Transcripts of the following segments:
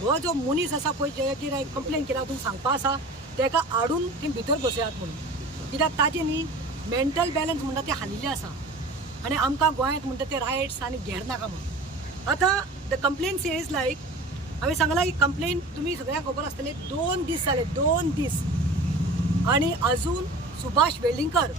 हो जो मनीस आसा पळय जेचेर हांवें कंप्लेन केला तुमकां सांगपा आसा तेका हाडून थंय भितर बसयात म्हणून कित्याक ताजे न्ही मेंटल बॅलन्स म्हणटा ते हालिल्ले आसा आनी आमकां गोंयांत म्हणटा ते रायट्स आनी घेर नाका म्हणून. आतां द कंप्लेन सेज लायक हांवें सांगलां की कंप्लेन तुमी सगळ्यांक खबर आसतलें 2 दीस जाले 2 दीस आनी अजून सुभाष वेलिंगकर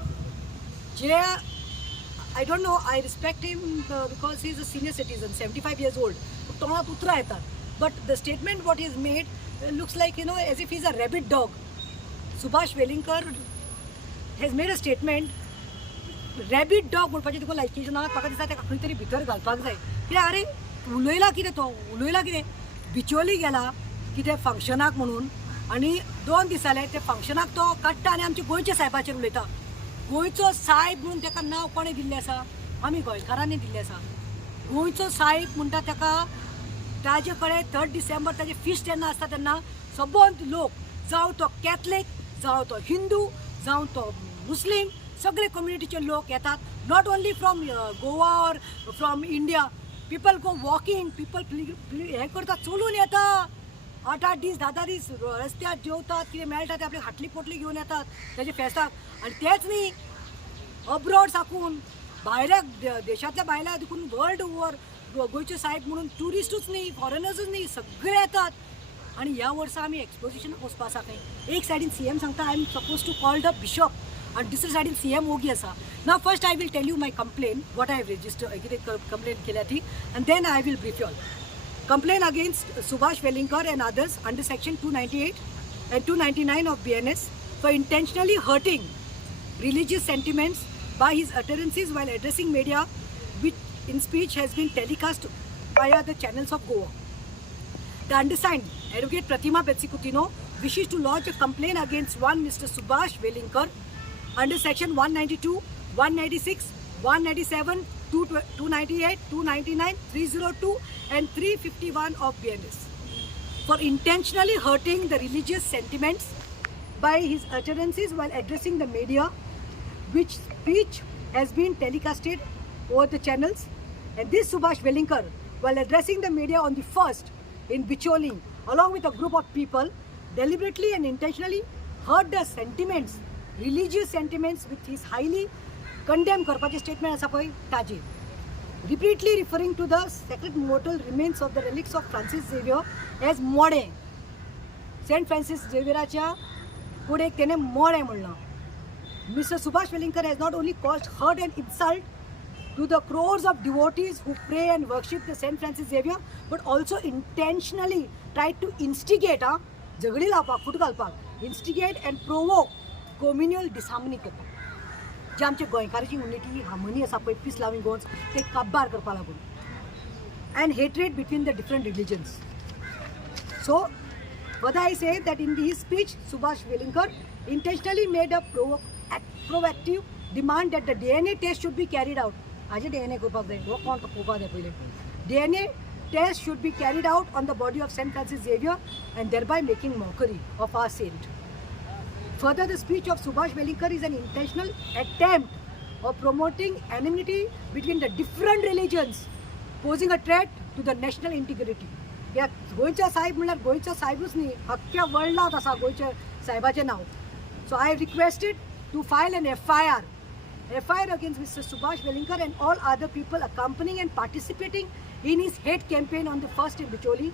जे I don't know I respect him because he is a senior citizen 75 years old तोंडात उतरां येतात but the statement what is made looks like you know as if is a rabid dog. Subhash Velingkar has made a statement rabid dog म्हणपाचें तुका लायकीचें ना म्हाका दिसता ताका खंय तरी भितर घालपाक जाय कित्याक अरे उलयला कितें तो उलयला कितें बिचोली गेला कितें फंक्शनाक म्हणून आनी 2 दीस जाले ते फंक्शनाक तो काडटा आनी आमच्या गोंयच्या साहेबाचेर उलयता. गोंयचो साहेब म्हणून ताका नांव कोणें दिल्लें आसा आमी गोंयकारांनी दिल्लें आसा. गोंयचो साहेब म्हणटा ताका ताजे कडेन 3 डिसेंबर ताजे फिस्ट जेन्ना आसता तेन्ना सबंद लोक जावं तो कॅथलीक जावं तो हिंदू जावं तो मुस्लीम सगळे कम्युनिटीचे लोक येतात not only from Goa or from India. People go walking people हें करता चलून येता 8-8 दीस 10-10 दीस रस्त्यार जेवतात कितें मेळटा ते आपली हाटली पोटली घेवन येतात ताजे फेस्ताक आनी तेच न्ही अब्रॉड साकून भायल्या देशांतल्या भायल्या देखून वर्ल्ड ओवर गोंयचे साहेब म्हणून ट्युरिस्टूच न्ही फॉरेनर्सूच न्ही सगळे येतात आनी ह्या वर्सा आमी एक्सपोजिशनाक वचपा आसा खंय एक सायडीन सीएम सांगता I am supposed to call the bishop आनी दुसरे सायडीन सीएम ओगी आसा. Now first I will tell you my complaint what I have register कितें कंप्लेन केल्या ती आनी then I will brief you all. Complaint against Subhash Velinker and others under section 298 and 299 of BNS for intentionally hurting religious sentiments by his utterances while addressing media which in speech has been telecast via the channels of Goa. The undersigned, Advocate Pratima Betsy-Coutinho, wishes to lodge a complaint against one Mr. Subhash Velinker under section 192, 196, 197, 298, 299, 302 and 351 of BNS for intentionally hurting the religious sentiments by his utterances while addressing the media which speech has been telecasted over the channels. And this Subhash Velinker while addressing the media on the 1st in Bicholi along with a group of people deliberately and intentionally hurt the sentiments religious sentiments with his highly condemn करपाचे statement आसा पळय ताजी repeatedly referring to the sacred mortal remains of the relics of Francis Xavier as मोडे. Saint Francis झेवियराच्या कुडेक तेणे मोडे म्हणलां. Mr. Subhash Velinker has not only caused hurt and insult to the crores of devotees who pray and worship the Saint Francis Xavier but also intentionally tried to instigate झगडी लावपाक फूट घालपाक instigate and provoke communal disharmony करपाक जे आमचे गोंयकाराची unity harmony आसा पळय piece लावींग गोन्स ते काबार करपा लागून and hatred between the different religions. So further I say that in his speech Subhash Velingkar intentionally made a proactive demand that the DNA test should be carried out. हाजे DNA करपाक जाय हो कोण पळोवपाक जाय पयलें. DNA test should be carried out on the body of Saint Francis Xavier and thereby making mockery of our saint. Further, the speech of Subhash Velinker is an intentional attempt of promoting enmity between the different religions, posing a threat to the national integrity. या गोंयच्या साहेब म्हणल्यार गोंयचो साहेबूच न्ही अख्ख्या वर्ल्डांत आसा गोंयच्या साहेबाचें नांव. So I requested to file an FIR against Mr. Subhash Velinker and all other people accompanying and participating in his hate campaign on the 1st in Bicholi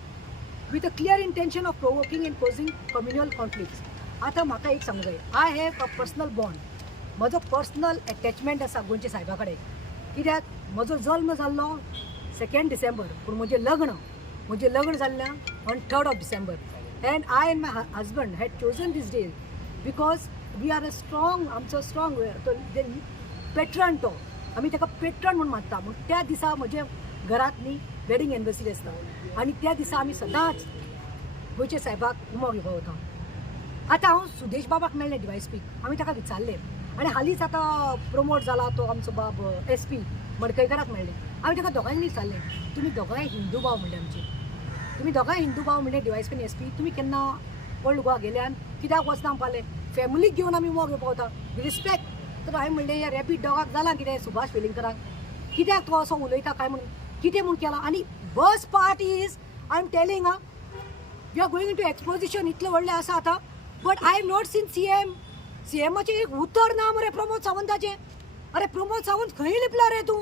with a clear intention of provoking and causing communal conflicts. आता म्हाका एक सांगूं जाय I have a personal bond म्हजो personal एटॅचमेंट आसा गोंयच्या साहेबा कडेन कित्याक म्हजो जल्म जाल्लो 2 डिसेंबर पूण म्हजें लग्न जाल्लें on 3rd of December and I and my husband had chosen this day because we are a strong आमचो स्ट्रॉंग पेट्रन तो आमी ताका पेट्रन म्हणून मानता म्हूण त्या दिसा म्हज्या घरांत न्ही वेडिंग एनिवर्सरी आसता आनी त्या दिसा आमी सदांच गोंयच्या साहेबाक उमो घेवपाक वता. आतां हांव सुदेश बाबाक मेळ्ळें डिवायस आमी ताका विचारलें आनी हालींच आतां प्रमोट जाला तो आमचो बाब SP मडकयकाराक मेळ्ळें. हांवें ताका दोगांयनी विचारलें तुमी दोगांय हिंदू भाव म्हणले आमचे तुमी दोगांय हिंदू भाव म्हणले डिवायस पेन SP तुमी केन्ना ओल्ड गोवा गेल्यान कित्याक वचना म्हणपालें फॅमिलीक घेवन आमी उमो घेवपाक वता रिस्पेक्ट. तर हांवें म्हणलें ह्या रॅबीट डॉगाक जालां कितें सुभाष वेलिंकराक कित्याक तो असो उलयता काय म्हणून कितें म्हूण केलां. आनी best part is I am telling we are going to exposition इतलें व्हडलें आसा आतां. But I have not seen सीएमाचें एक उतर ना मरे प्रमोद सावंताचें. अरे प्रमोद सावंत खंय लिपला रे तूं?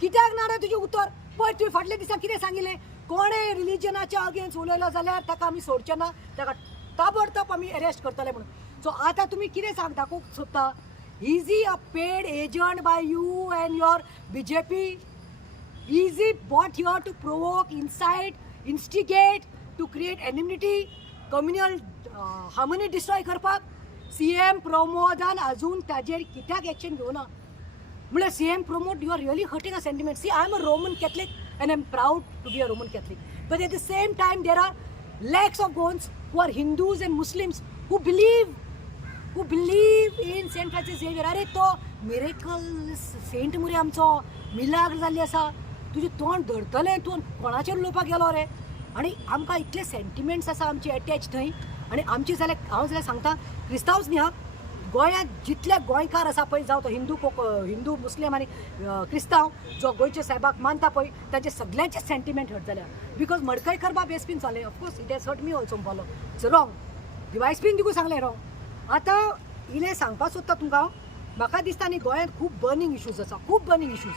कित्याक ना रे तुजें उतर? पळय तुवें फाटल्या दिसा कितें सांगिल्लें, कोणें रिलिजनाच्या अगेन्स्ट उलयलो जाल्यार ताका आमी सोडचें ना, ताका ताबडतोब आमी अरेस्ट करतले म्हणून. सो आतां तुमी कितें दाखोवंक सोदता? Is he a paid agent by you and your BJP? Is he bought here to provoke, incite, instigate, to create enmity, communal harmony destroy करपाक? सीएम प्रमोदान अजून ताजेर कित्याक एक्शन घेवना? म्हळ्यार CM Pramod, you are really hurting a sentiment. See, I am a Roman Catholic and I'm proud to be a Roman Catholic. But at the same time, there are lakhs of Goans who are Hindus and Muslims who believe in Saint Francis Xavier. अरे तो miracle Saint मुरे आमचो मिलाग्र जाल्ली आसा. तुजें तोंड धरतलें, तूं कोणाचेर उलोवपाक गेलो रे? आनी आमकां इतले सेंटिमेंट्स आसा आमचे अटॅच थंय. आनी आमची जाल्यार हांव जाल्यार सांगता, क्रिस्तांवच न्ही, हा गोंयांत जितले गोंयकार आसा पळय, जावं तो हिंदू मुस्लीम आनी क्रिस्तांव जो गोंयच्या साहेबाक मानता पळय, ताचे सगळ्यांचे सेंटिमेंट हर्ट जाल्या. बिकॉज मडकयकर बाब एसपीन जालें. Of course it has hurt me also follow. It's wrong. डिवायसपीन देखून सांगलें रॉंग. आतां इलें सांगपाक सोदता तुमकां, म्हाका दिसता न्ही गोंयांत खूब बर्निंग इश्यूज आसा, खूब बर्निंग इश्यूज.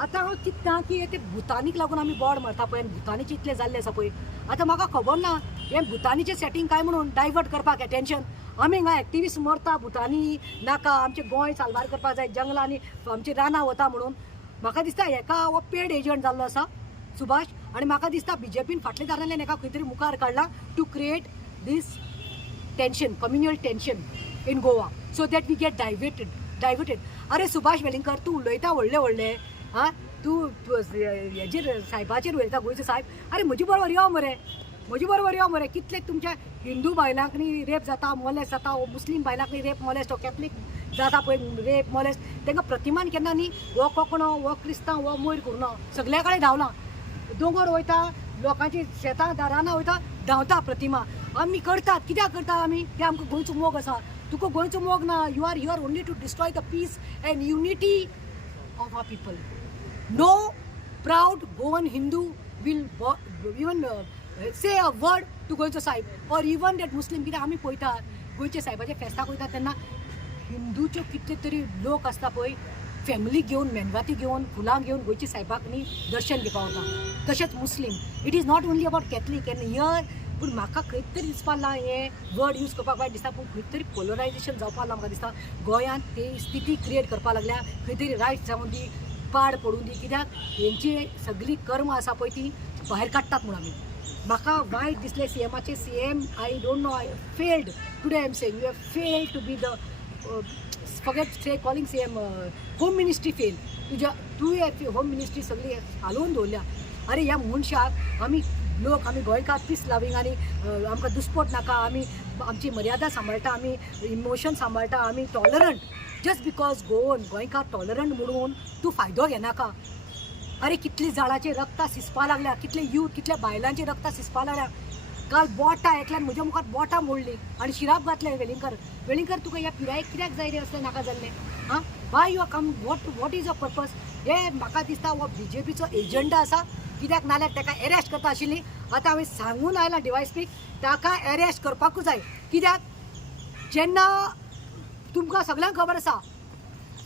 आतां हांव चिंतता की ते भुतानीक लागून आमी बोर्ड मारता पळय, भुतानीचे इतले जाल्ले आसा पळय. आतां म्हाका खबर ना हें भुतानीचें सेटींग काय म्हणून डायवर्ट करपाक एटेन्शन. आमी हांगा एक्टिविस्ट मरता, भुतानी नाका, आमचें गोंय साल्वार करपाक जाय, जंगलांनी आमची रानां वता म्हणून. म्हाका दिसता हेका हो पेड एजंट जाल्लो आसा सुभाष. आनी म्हाका दिसता बीजेपीन फाटल्या दारांतल्यान हेका खंय तरी मुखार काडला to create this tension, communal tension in Goa, so that we get diverted. अरे सुभाष वेलिंगकर, तूं उलयता व्हडलें हां, तूं हेजेर सायबाचेर उलयता, गोंयचो सायब. अरे म्हजे बरोबर यो मरे. कितले तुमच्या हिंदू बायलांक न्ही रेप जाता, मॉलेस्ट जाता, वो मुस्लीम बायलांक न्ही रेप मॉलेस्ट, वो कॅथलीक जाता पळय रेप मॉलेस्ट, तांकां प्रतिमान केन्ना न्ही वो कोंकणो, वो क्रिस्तांव, वो मोयर करूं ना. सगल्या कडेन धांवला, दोंगर वयता, लोकांची शेतां रानां वयता, धांवता प्रतिमा. आमी करतात, कित्याक करता आमी? ते आमकां गोंयचो मोग आसा. तुका गोंयचो मोग ना. You are here only to destroy the peace and unity of our people. No proud Goan Hindu will even say a word to गोंयचो साहेब or even that Muslim. कित्याक आमी पळयतात गोंयच्या साहेबाच्या फेस्ताक वयतात तेन्ना हिंदूच्यो कितले तरी लोक आसता पळय, फॅमिली घेवन, मेणवाती घेवन, फुलां घेवन गोंयच्या साहेबाक न्ही दर्शन घेवपाक वता. तशेंच Muslim. It is not only about Catholic and here. पूण म्हाका खंय तरी दिसपाक लागला हें वर्ड यूज करपाक वायट दिसता, पूण खंय तरी पोलरायजेशन जावपाक लागला. म्हाका दिसता गोंयांत ते स्थिती क्रिएट करपाक लागल्या. खंय तरी रायट जावन दी, पाड पडून दी. कित्याक हेंची सगळी कर्म आसा पळय ती भायर काडटात म्हणून आमी. म्हाका वायट दिसलें सीएमाचे. CM, I don't know, I failed today. I am saying you have failed to be the forget say calling CM. Home ministry fail. तुवें होम मिनिस्ट्री सगळी हालोवन दवरल्या. अरे ह्या मनशाक आमी गोंयकार पीस लावींग आनी आमकां दुस्पोट नाका, आमी आमची मर्यादा सांबाळटा, आमी इमोशन सांबाळटा, आमी टॉलरंट. जस्ट बिकॉज गोंयकार टॉलरंट म्हणून तूं फायदो घेनाका. अरे कितली झाडाचे रक्ता सिसपा लागल्या, कितले यूथ, कितल्या बायलांची रक्ता सिसपा लागल्या. काल बोटां एकल्यान म्हज्या मुखार बोटां मोडली आनी शिराप घातले. वेलिंगकर तुका ह्या पिरायेक कित्याक जाय रे असलें नाका जाल्लें? हां, why you are come, what is a purpose? हे म्हाका दिसता हो बीजेपीचो एजंडा आसा. कित्याक नाल्यार ताका अरेस्ट करता आशिल्ली. आतां हांवें सांगून आयलां डिवायसपीक, ताका अरेस्ट करपाकूच जाय. कित्याक जेन्ना तुमकां सगळ्यांक खबर आसा,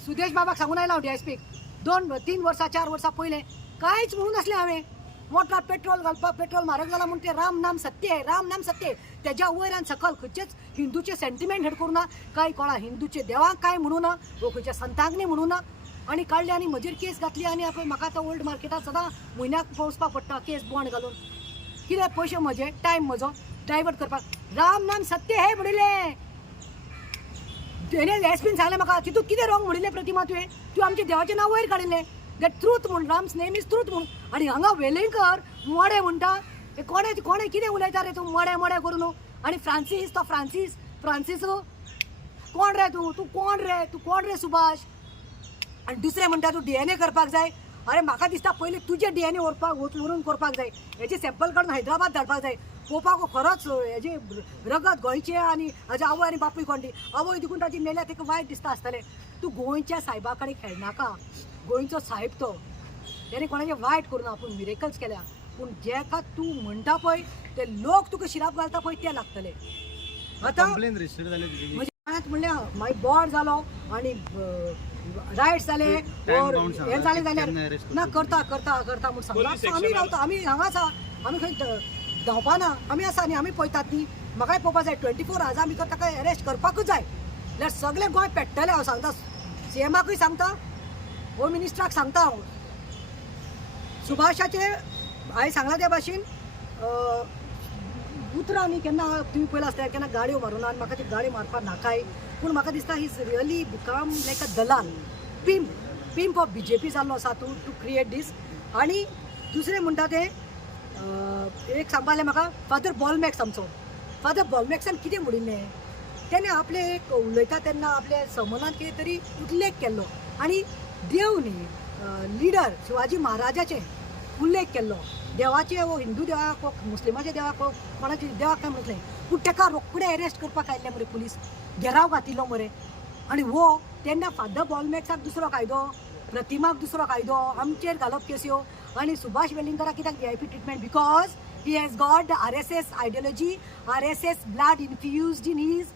सुदेश बाबाक सांगून आयलां हांव डिवायसपीक 2-3 वर्सां 4 वर्सां पयलें कांयच म्हणून नासलें हांवें. मोटार पेट्रोल घालपाक, पेट्रोल म्हारग जाला म्हणून ते राम नाम सत्य. तेज्या वयर आनी सकल खंयचेच हिंदूचे सेंटिमेंट हट करूं ना, कांय कोणा हिंदूचे देवाक कांय म्हणूं ना, वो खंयच्या संतांक न्ही म्हणूं ना. आनी काडले आनी म्हजेर केस घातली. आनी पळय म्हाका आतां ओल्ड मार्केटांत सदां म्हयन्याक पोवचपाक पडटा केस बॉन्ड घालून. कितें पयशे म्हजे, टायम म्हजो डायवर्ट करपाक. राम नाम सत्य हे म्हणिल्लें. तेणें एसपीन सांगलें म्हाका, तितूंत कितें रॉंग म्हणिल्लें प्रतिमा तुवें आमचें देवाचें नांव वयर काडिल्लें. दॅट ट्रूथ म्हूण, राम्स नेम इज ट्रूथ म्हूण. आनी हांगा वेलिंगकर मोडे म्हणटा. हे कोणे कितें उलयता रे तूं मोडे करून? आनी फ्रांसीस कोण रे तूं कोण रे सुभाष? आनी दुसरें म्हणटा तूं DNA करपाक जाय. अरे म्हाका दिसता पयलीं तुजें DNA व्हरून करपाक जाय. हेजे सॅम्पल काडून हैदराबाद धाडपाक जाय. पळोवपाक खरोच हेजे रगत गोंयचें आनी हाजे आवय आनी बापूय कोण ती. आवय देखून ताची मेल्यार ताका वायट दिसता आसतलें. तूं गोंयच्या सायबा कडेन खेळनाका. गोंयचो साहेब तो, तेणें कोणाचें वायट करूं ना, पूण मिरेकल्स केल्या. पूण जेका तूं म्हणटा पळय ते लोक तुका शिराप घालता पळय ते लागतले. आतां कंप्लेन रजिस्टर जाले तुजी म्हज्या मनांत म्हणलें मागीर बोर्ड जालो आनी रायट्स जाले हे जाले जाल्यार ना करता करता करता म्हूण सांगता. आमी रावता, आमी हांगा आसा, आमी खंय धांवपाना, आमी आसा न्ही, आमी पळयतात न्ही. म्हाकाय पळोवपाक जाय 24 hours भितर ताका अरेस्ट करपाकूच जाय. जाल्यार सगळें गोंय पेट्टलें. हांव सांगता CMाकूय सांगता, होम मिनिस्टराक सांगता हांव. सुभाषाचे हांवें सांगला त्या भाशेन उतरां न्ही केन्ना तुमी पळयला आसता केन्ना गाडयो मारूना आनी म्हाका ती गाडी मारपाक नाकाय. पूण म्हाका दिसता ही इज रियली बिकम लायक अ दलाल, पिंप ऑफ BJP जाल्लो आसा टू क्रिएट दीस. आनी दुसरें म्हणटा ते एक सांगपाक म्हाका फादर बॉलमॅक्स आमचो. फादर बॉलमॅक्सान कितें म्हणिल्लें, तेणें आपले एक उलयता तेन्ना आपल्या समनांत कितें तरी उल्लेख केल्लो आनी देव न्ही लिडर शिवाजी महाराजाचे उल्लेख केल्लो. देवाचे वो हिंदू देवाक मुस्लिमाच्या देवाक कोणाचे देवाक काय म्हणटलें. पूण ताका रोखडे अरेस्ट करपाक आयिल्ले मरे पुलीस, घेराव घातिल्लो मरे. आनी वो तेन्ना फादर बॉलमॅक्साक दुसरो कायदो, प्रतिमाक दुसरो कायदो, आमचेर घालप केस्यो. आनी सुभाष वेलिंगराक कित्याक VIP treatment? Because he has got the RSS ideology, RSS blood infused in his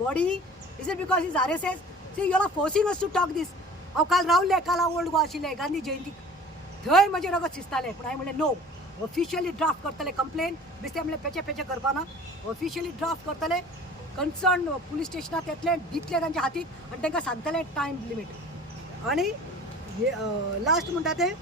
body. Is it because he's RSS? See, you are forcing us to talk this. हांव काल रावले, काल हांव ओल्ड गोवा आशिल्लें गांधी जयंतीक, थंय म्हजें रगत शिजतालें. पूण हांवें म्हणलें नो, ऑफिशियली ड्राफ्ट करतले कंप्लेन. बेश्टे म्हणलें पेचे करपाना, ऑफिशियली ड्राफ्ट करतले. कन्सर्न पुलीस स्टेशनात येतले, दितले तांच्या हातीक आनी तांकां सांगतले टायम लिमीट. आनी लास्ट म्हणटा ते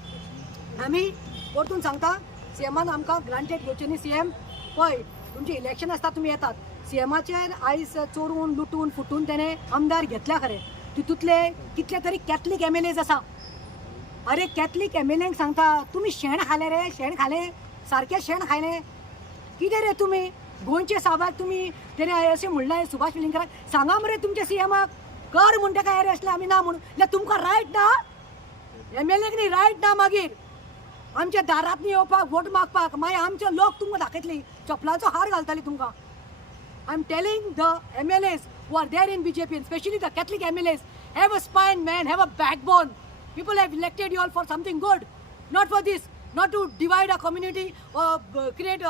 आमी परतून सांगता CMान आमकां ग्रांटेड घेवचें न्ही. CM पळय तुमचें इलेक्शन आसता, तुमी येतात. CMाचेर आयज चोरून लुटून फुटून तेणें आमदार घेतल्या खरें. तितूंतले कितले तरी कॅथलीक MLAs आसा. अरे कॅथलीक MLAंक सांगता तुमी शेण खालें रे, शेण खालें, सारकें शेण खायलें. कितें रे तुमी गोंयचे साबाक तुमी तेणें अशें म्हणलें सुभाष वेलिंगराक. सांगा मरे तुमच्या CMाक कर म्हूण ताका अरेस्ट आमी ना म्हणून. जाल्यार तुमकां रायट ना, MLAक न्ही रायट ना मागीर आमच्या दारांत येवपाक वोट मागपाक. मागीर आमचे लोक तुमकां दाखयतली, चपलाचो हार घालतली तुमकां. I am telling the MLAs who are there in BJP, and especially the Catholic MLAs, have a spine, man, have a backbone. People have elected you all for something good, not for this, not to divide a community or create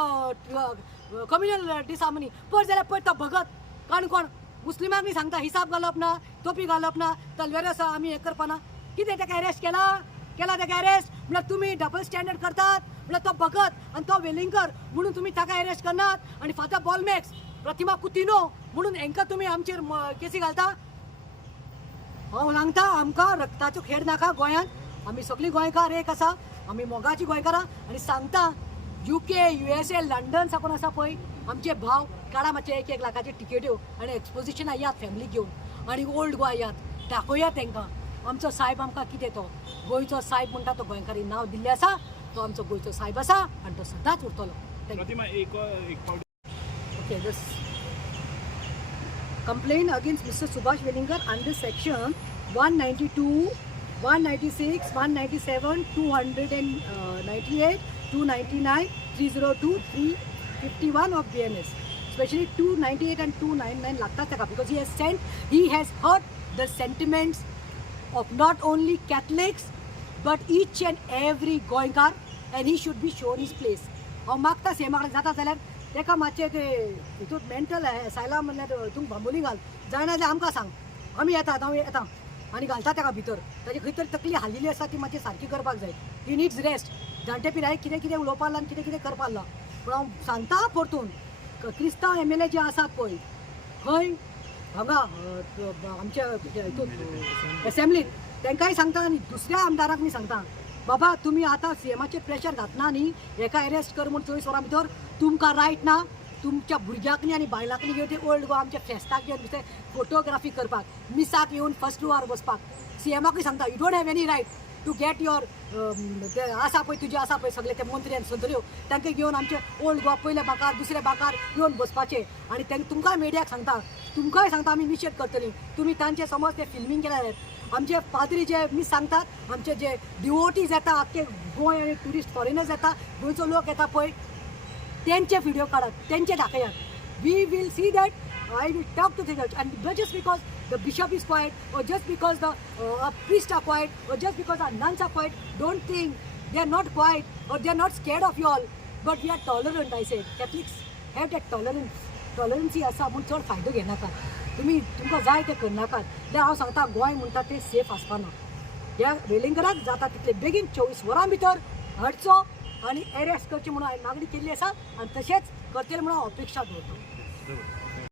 communal disharmony. पळय जाल्यार पळय तो भगत काणकोण मुस्लिमांक न्ही सांगता हिसाब घालप ना, टोपी घालप ना, तलवार आसा आमी हें करपाना. कितें ताका अरेस्ट केला ताका अरेस्ट? म्हळ्यार तुमी डबल स्टँडर्ड करतात. म्हळ्यार तो भगत आनी तो वेलिंगर म्हणून तुमी ताका अरेस्ट करनात. आनी फादर बॉलमॅक्स, प्रतिमा कुतिनो म्हणून हांकां तुमी आमचेर केसी घालता. हांव सांगता आमकां रक्ताचो खेळ नाका गोंयांत. आमी सगळीं गोंयकार एक आसा, आमी मोगाची गोंयकारां. आनी सांगता UK, USA, लंडन साकून आसा पळय आमचे भाव, काडा मातशे 1-1 लाखाचे टिकेट्यो आनी एक्सपोजिशनां यात फॅमिली घेवन आनी ओल्ड गोवा यात, दाखोवयात तांकां. आमचो साहेब आमकां कितें तो गोंयचो साहेब म्हणटा तो गोंयकारी नांव दिल्लें आसा. तो आमचो गोंयचो साहेब आसा आनी तो सदांच उरतलो. Okay, this complaint against mister Subhash Velingkar under section 192, 196, 197, 298, 299, 302, 351 of BNS. Especially 298 and 299 लागतात ताका, because he has hurt the sentiments of not only Catholics but each and every Goinkar, and he should be shown his place. हांव मागता CMाक जाता जाल्यार ताका मातशें ते हितून मेंटल असायलम म्हणल्यार तूं बांबोली घाल, जायना जाल्यार आमकां सांग, आमी येतात, हांव येता आनी घालता ताका भितर. ताची खंय तरी तकली हालिल्ली आसा ती मातशी सारकी करपाक जाय. He needs rest. जाणटे पिरायेक कितें कितें उलोवपाक लागला आनी कितें करपाक लागला. पूण हांव सांगता परतून क्रिस्तांव MLA जे आसात पळय खंय हांगा आमच्या हितून एसेंब्लीत तांकांय सांगता आनी दुसऱ्या आमदाराक न्ही सांगता, बाबा तुमी आतां CMाचेर प्रेशर घातना न्ही, हेका अरेस्ट कर म्हूण 24 वरां भितर. तुमकां रायट ना तुमच्या भुरग्याक न्ही आनी बायलांक न्ही घेवन ते ओल्ड गोवा आमच्या फेस्ताक घेवन दुसरे फोटोग्राफी करपाक, मिसाक येवन फर्स्ट रोवार बसपाक. CMाकूय सांगता you don't have any right to get your आसा पळय तुजे आसा पळय सगळे ते मंत्री आनी सदऱ्यो तांकां घेवन आमचे ओल्ड गोवा पयले बाकार दुसरे बाकार येवन बसपाचे. आनी तुमकांय मिडियाक सांगता, तुमकांय सांगता आमी निशेध करतली. तुमी तांचे समज ते फिल्मींग केल्यार आमचे पाद्री जे मी सांगतात, आमचे जे डिवोटीज येता आख्खे गोंय आनी ट्युरिस्ट फॉरेनर्स येता, गोंयचो लोक येता पळय तेंचे व्हिडिओ काडात, तेंचे दाखयात. We will see that. I will talk to the judge, and just because the bishop is quiet, or just because the priests are quiet, or just because our nuns are quiet, don't think They are not quiet or they are not scared of you all, but we are tolerant. I said Catholics have that tolerance. टॉलरन्सी आसा म्हूण चड फायदो घेनाकात. तुमकां जाय तें करनाकात. जाल्यार हांव सांगता गोंय म्हणटा तें सेफ आसपाना. ह्या वेलिंगराक जाता तितले बेगीन 24 वरां भितर हाडचो आनी एरेस्ट करचें म्हणून हांवें मागणी केल्ली आसा आनी तशेंच करतले म्हणून हांव अपेक्षा दवरता.